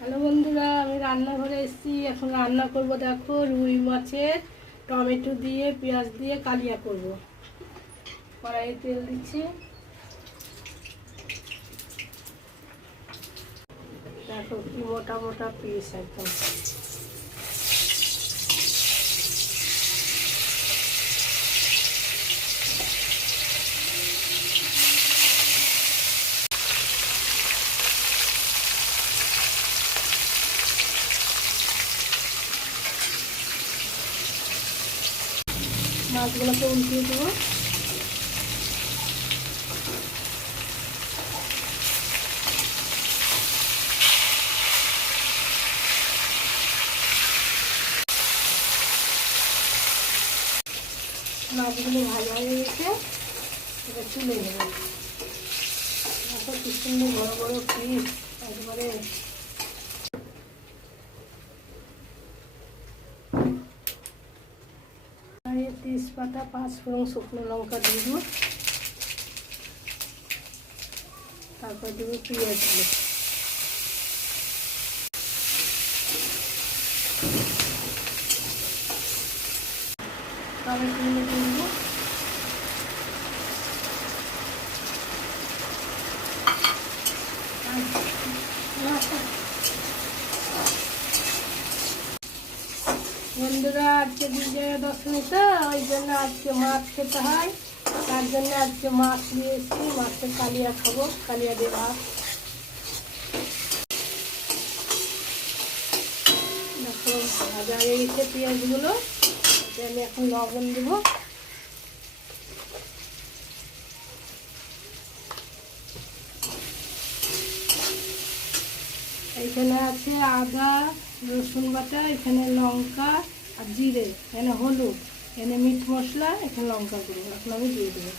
Hello বন্ধুরা, আমি রান্নাঘরে এসেছি। এখন রান্না করব। দেখো, রুই মাছের টমেটো দিয়ে পেঁয়াজ দিয়ে কালিয়া করব। কড়াইয়ে তেল দিচ্ছি। দেখো কি মোটা মোটা পিস একদম। মাছগুলোকে উল্টিয়ে দেবো। মাছগুলো ভালো হয়ে গেছে, এটা তুলে নেব। দেখো কি সুন্দর বড় বড় পিস একবারে। তেজপাতা, পাঁচফোড়ন, শুকনো লঙ্কা দিয়ে দেবো। তারপর দেবো পেঁয়াজগুলো। টমেটোগুলো দিয়ে দেবো। বন্ধুরা, আজকে বিজয়া দশমী তো, ওই জন্য আজকে মাছ খেতে হয়। তার জন্য আজকে মাছ নিয়ে এসেছি। মাছের কালিয়া খাবো, কালিয়া দিয়ে ভাত। দেখো ভাজা হয়ে গেছে পেঁয়াজগুলো। এতে আমি এখন লবণ দেবো। এখানে আছে আদা রসুন বাটা, এখানে লঙ্কা আর জিরে, এখানে হলুদ, এখানে মিট মশলা, এখানে লঙ্কা গুঁড়ো। এখন আমি দিয়ে দেবো।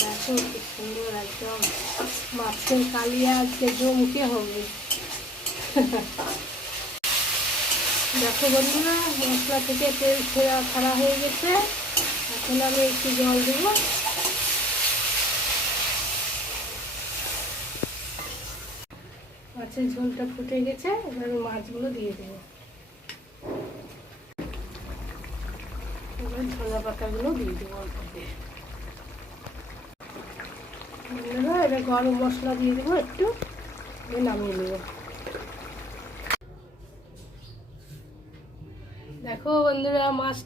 দেখো কি সুন্দর একদম মাছের কালিয়া আজকে জমকে হবে। দেখো বন্ধুরা, মশলা থেকে তেল ছাড়া হয়ে গেছে। এখন আমি একটু জল দেবো। মাছের ঝোলটা ফুটে গেছে, এবার আমি মাছগুলো দিয়ে দেবো। এবার ধনে পাতাগুলো দিয়ে দেবো অল্প দিয়ে। এবার গরম মশলা দিয়ে দেবো একটু, দিয়ে নামিয়ে নেব। দেখো বন্ধুরা, মাছ